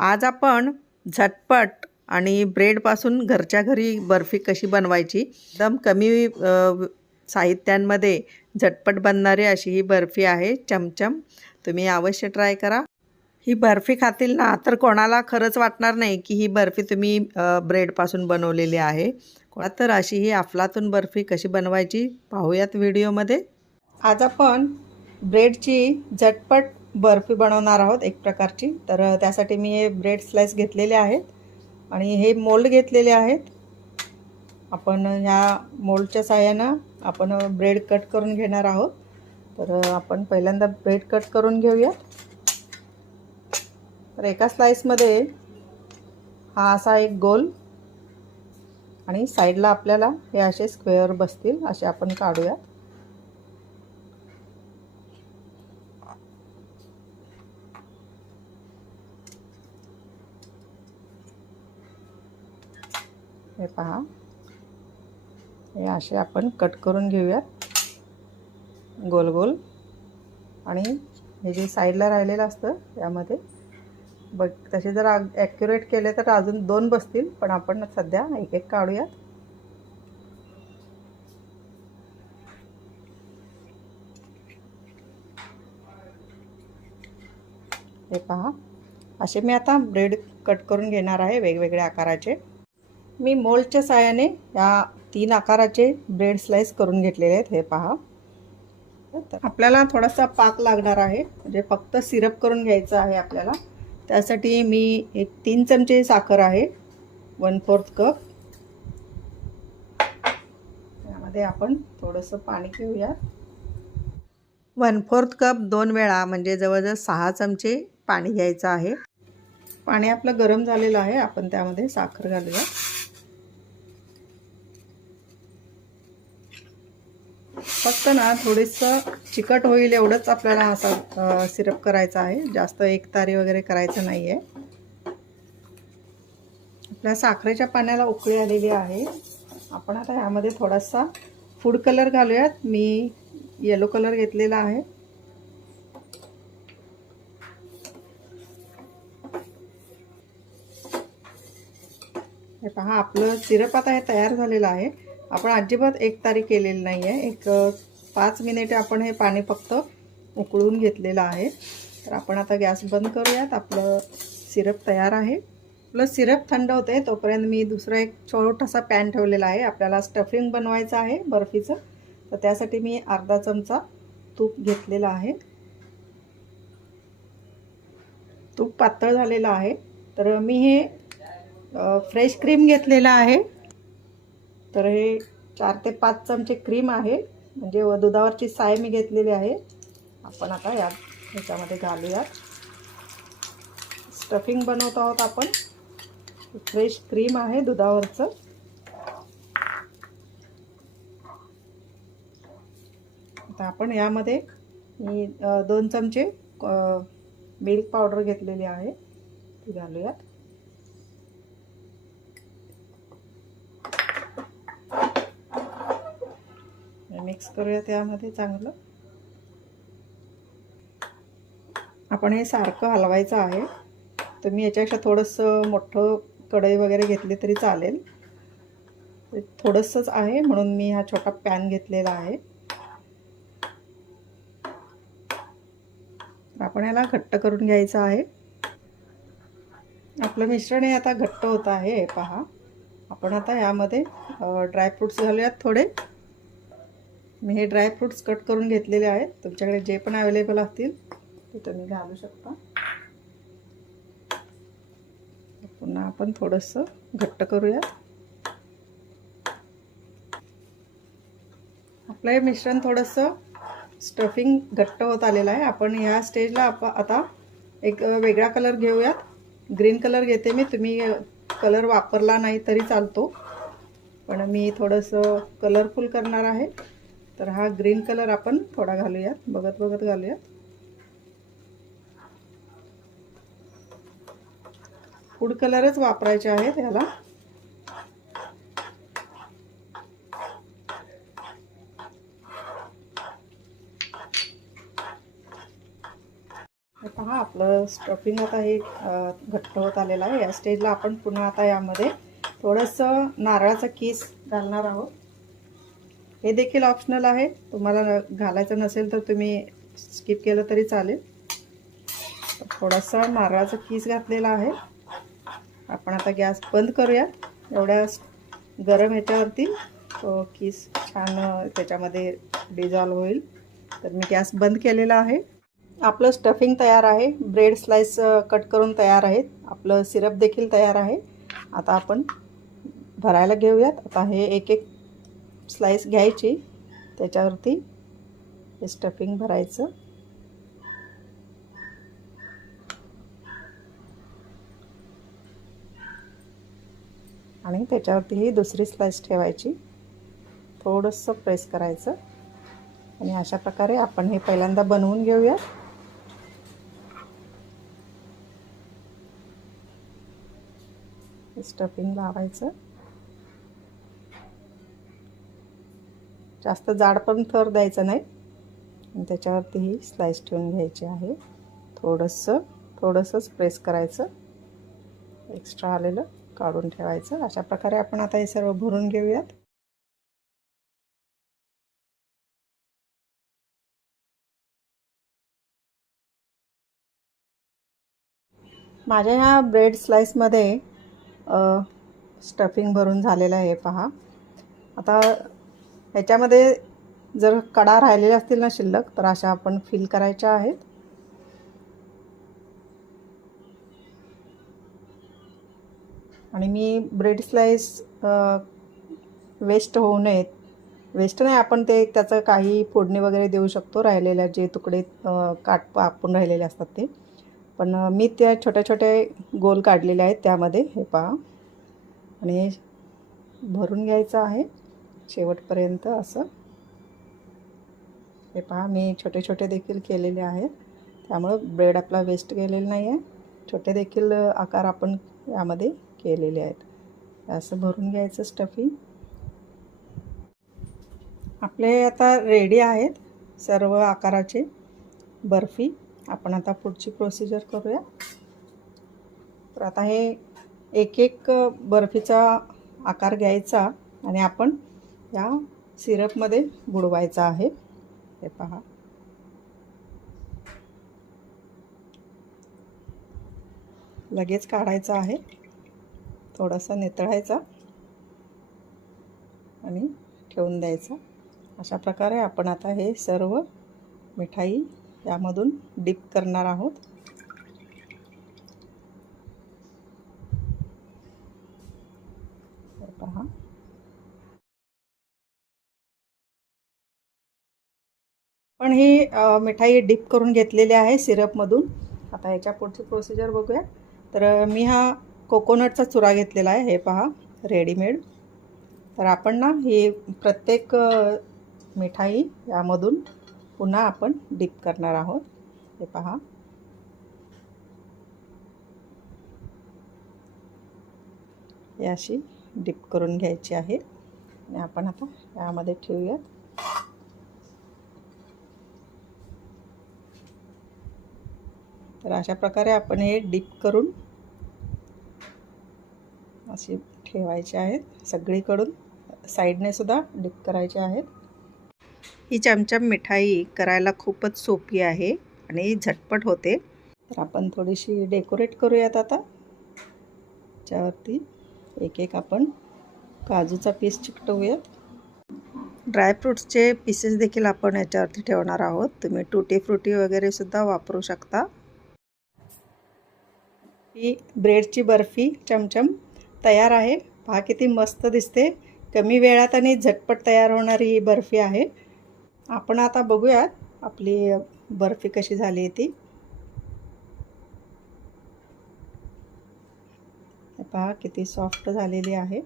आज आपण झटपट आणि ब्रेडपासून घरच्या घरी बर्फी कशी बनवायची, एकदम कमी साहित्यांमध्ये झटपट बनणारी अशी ही बर्फी आहे चमचम. तुम्ही अवश्य ट्राय करा. ही बर्फी खातील ना तर कोणाला खरंच वाटणार नाही की ही बर्फी तुम्ही ब्रेडपासून बनवलेली आहे. तर अशी ही अफलातून बर्फी कशी बनवायची पाहूयात व्हिडिओमध्ये. आज आपण ब्रेडची झटपट बर्फी बनवणार आहोत एक प्रकारची. तर त्यासाठी मी हे ब्रेड स्लाइस घेतलेले आहेत आणि हे मोल्ड घेतलेले आहेत. आपण ह्या मोल्डच्या साहाय्यानं आपण ब्रेड कट करून घेणार आहोत. तर आपण पहिल्यांदा ब्रेड कट करून घेऊया. तर एका स्लाइसमध्ये हा असा एक गोल आणि साईडला आपल्याला हे असे स्क्वेअर बसतील असे आपण काढूया. हे पहा, हे असे आपण कट करून घेऊयात गोल गोल. आणि हे जे साईडला राहिलेलं असतं यामध्ये बघ तसे जर ॲक्युरेट केले तर अजून 2 बसतील, पण आपण सध्या एक एक काढूयात. हे पहा, असे मी आता ब्रेड कट करून घेणार आहे वेगवेगळ्या आकाराचे. मी मोल्डच्या साहाय्याने या 3 आकाराचे ब्रेड स्लाइस करून घेतलेले आहेत. हे पहा, तर आपल्याला थोडासा पाक लागणार आहे, म्हणजे फक्त सिरप करून घ्यायचं आहे आपल्याला. त्यासाठी मी एक 3 चमचे साखर आहे, 1/4 कप. यामध्ये आपण थोडंसं पाणी घेऊया. 1/4 कप 2 वेळा म्हणजे जवळजवळ 6 चमचे पाणी घ्यायचं आहे. पाणी आपलं गरम झालेलं आहे, आपण त्यामध्ये साखर घालूया. फक्त ना थोडंसं चिकट होईल एवढंच आपल्याला असा सिरप करायचा आहे, जास्त एकतारी वगैरे करायचं नाही आहे. आपल्या साखरेच्या पाण्याला उकळी आलेली आहे. आपण आता यामध्ये थोडासा फूड कलर घालूयात. मी येलो कलर घेतलेला आहे. हे पहा, आपलं सिरप आता हे तयार झालेलं आहे. आपण अजिबात एकतारी केलेली नाही आहे. एक 5 मिनिटे आपण हे पाणी फक्त उकळून घेतलेलं आहे. तर आपण आता गॅस बंद करूयात. आपलं सिरप तयार आहे. आपलं सिरप थंड होते तोपर्यंत मी दुसरा एक छोटासा पॅन ठेवलेला आहे. आपल्याला स्टफिंग बनवायचं आहे बर्फीचं. तर त्यासाठी मी अर्धा चमचा तूप घेतलेला आहे. तूप पातळ झालेलं आहे. तर मी हे फ्रेश क्रीम घेतलेला आहे. तर हे 4 ते 5 चमचे क्रीम आहे, म्हणजे दुधावरची साय मी घेतलेली आहे. आपण आता ह्याच्यामध्ये घालूयात. स्टफिंग बनवत आहोत आपण. फ्रेश क्रीम आहे दुधावरचं. आता आपण यामध्ये मी 2 चमचे मिल्क पावडर घेतलेली आहे, ती घालूयात. मिक्स करूया त्यामध्ये चांगलं. आपण हे सारखं हलवायचं आहे. तुम्ही याच्यापेक्षा थोडंसं मोठं कढई वगैरे घेतली तरी चालेल. थोडंसंच आहे म्हणून मी हा छोटा पॅन घेतलेला आहे. आपण याला घट्ट करून घ्यायचं आहे. आपलं मिश्रण हे आता घट्ट होत आहे. हे पहा, आपण आता यामध्ये ड्रायफ्रूट्स घालूयात थोडे. मी हे ड्रायफ्रूट्स कट करून घेतलेले आहेत. तुमच्याकडे जे पण अवेलेबल असतील ते तुम्ही घालू शकता. पुन्हा आपण थोडंसं घट्ट करूया. आपलं हे मिश्रण थोडंसं स्टफिंग घट्ट होत आलेलं आहे. आपण ह्या स्टेजला आता एक वेगळा कलर घेऊयात. ग्रीन कलर घेते मी. तुम्ही कलर वापरला नाही तरी चालतो, पण मी थोडंसं कलरफुल करणार आहे. तर हा ग्रीन कलर आपण थोडा घालूयात, बघत बघत घालूयात. फूड कलरच वापरायचे आहेत ह्याला. पहा, आपलं स्टफिंग आता हे घट्ट होत आलेलं आहे. या स्टेजला आपण पुन्हा आता यामध्ये थोडंसं नारळाचा किस घालणार आहोत. हे देखील ऑप्शनल आहे, तुम्हाला घालायचं नसेल तर तुम्ही स्किप केलं तरी चालेल. थोडासा नारळाचा किस घातलेला आहे. आपण आता गॅस बंद करूया. एवढ्या गरम ह्याच्यावरती तो किस छान त्याच्यामध्ये डिझॉल्व होईल. तर मी गॅस बंद केलेला आहे. आपलं स्टफिंग तयार आहे. ब्रेड स्लाइस कट करून तयार आहेत. आपलं सिरप देखील तयार आहे. आता आपण भरायला घेऊयात. आता हे एक एक स्लाइस घ्यायची, त्याच्यावरती हे स्टफिंग भरायचं आणि त्याच्यावरती ही दुसरी स्लाइस ठेवायची. थोडंसं प्रेस करायचं आणि अशा प्रकारे आपण हे पहिल्यांदा बनवून घेऊया. स्टफिंग लावायचं. जास्त जाड पण थर द्यायचं नाही आणि त्याच्यावरती ही स्लाइस ठेवून घ्यायची आहे. थोडंसंच प्रेस करायचं. एक्स्ट्रा आलेलं काढून ठेवायचं. अशा प्रकारे आपण आता हे सर्व भरून घेऊयात. माझ्या ह्या ब्रेड स्लाइसमध्ये स्टफिंग भरून झालेलं आहे पहा. आता ह्याच्यामध्ये जर कडा राहिलेल्या असतील ना शिल्लक, तर अशा आपण फिल करायच्या आहेत. आणि मी ब्रेड स्लाइस वेस्ट होऊ नयेत, वेस्ट नाही, आपण त्याचं काही फोडणी वगैरे देऊ शकतो. राहिलेल्या जे तुकडे कापून राहिलेले असतात ते, पण मी त्या छोट्या छोटे गोल काढलेले आहेत त्यामध्ये. हे पहा, आणि भरून घ्यायचं आहे शेवटपर्यंत असं. हे पहा, मी छोटे छोटे देखील केलेले आहेत, त्यामुळं ब्रेड आपला वेस्ट गेलेला नाही आहे. छोटे देखील आकार आपण यामध्ये केलेले आहेत. असं भरून घ्यायचं स्टफिंग. आपले आता रेडी आहेत सर्व आकाराचे बर्फी. आपण आता पुढची प्रोसिजर करूया. तर आता हे एक एक बर्फीचा आकार घ्यायचा आणि आपण या सिरपमध्ये बुडवायचा आहे. हे पहा, लगेच काढायचा आहे. थोडासा नितळायचा आणि ठेवून द्यायचा. अशा प्रकारे आपण आता हे सर्व मिठाई यामधून डिप करणार आहोत. पहा, पण ही मिठाई डिप करून घेतलेली आहे सिरपमधून. आता याच्या पुढची प्रोसिजर बघूया. तर मी हा कोकोनटचा चुरा घेतलेला आहे. हे पहा, रेडीमेड. तर आपण ना ही प्रत्येक मिठाई यामधून पुन्हा आपण डिप करणार आहोत. हे पहा, हे अशी डिप करून घ्यायची आहे आणि आपण आता यामध्ये ठेवूयात. तर अशा प्रकारे आपण हे डिप करून अशी ठेवायचे आहेत. सगळीकडून साईडने सुद्धा डिप करायचे आहेत. ही चमचम मिठाई करायला खूपच सोपी आहे आणि झटपट होते. तर आपण थोडीशी डेकोरेट करूयात आता. त्याच्यावरती एक एक आपण काजूचा पीस चिकटवूयात. ड्रायफ्रूट्सचे पीसेस देखील आपण याच्यावरती ठेवणार आहोत. तुम्ही टूटी फ्रुटी वगैरे सुद्धा वापरू शकता. ही ब्रेडची बर्फी चमचम तयार आहे. पहा किती मस्त दिसते. कमी वेळात आणि झटपट तयार होणारी ही बर्फी आहे. आपण आता बघूयात आपली बर्फी कशी झाली ती. पहा किती सॉफ्ट झालेली आहे.